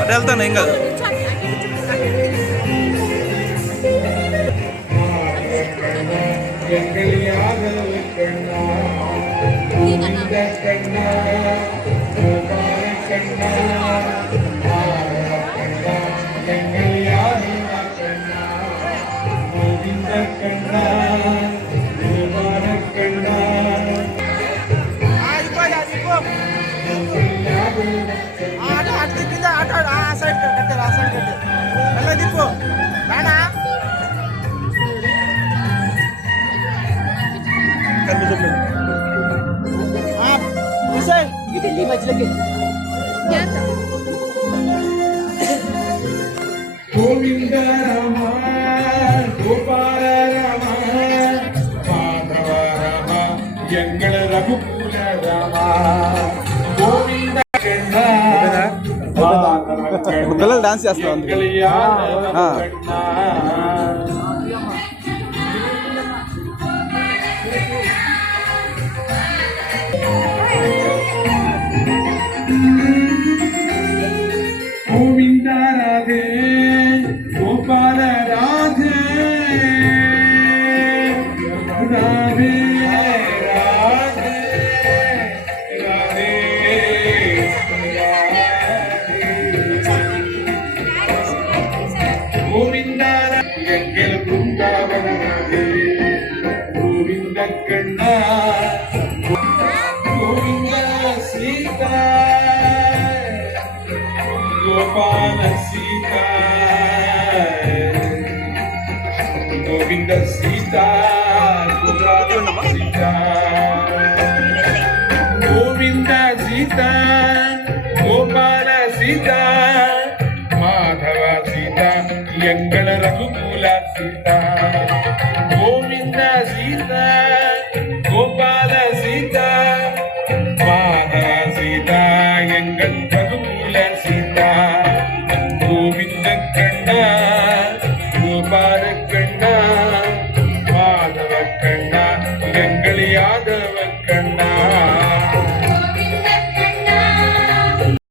అటు వెళ్తాను ఏం కాదు. गोविंद राम गोपाल राम माधव राम यंगल रघुकुल राम गोविंद పిల్లలు డాన్స్ చేస్తా गोविंद राधे गोपाल राधे राधे राधे राधे गोविंद गंगल वृंदावन राधे गोविंद कन्ना गोविंद सीता गोपाल सीता गोविंद सीता सीता गोविंद सीता गोपाल सीता माधव सीता यंगल रघुकुल सीता गोविंद सीता गोपाल सीता माधव सीता यंगल रघुकुल सीता गोविंद कन्ना गोपाल